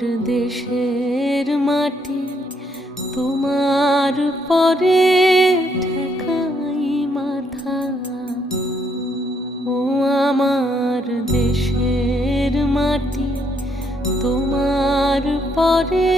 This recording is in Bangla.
দেশের মাটি তোমার পরে ঠেকাই মাথা। ও আমার দেশের মাটি তোমার পরে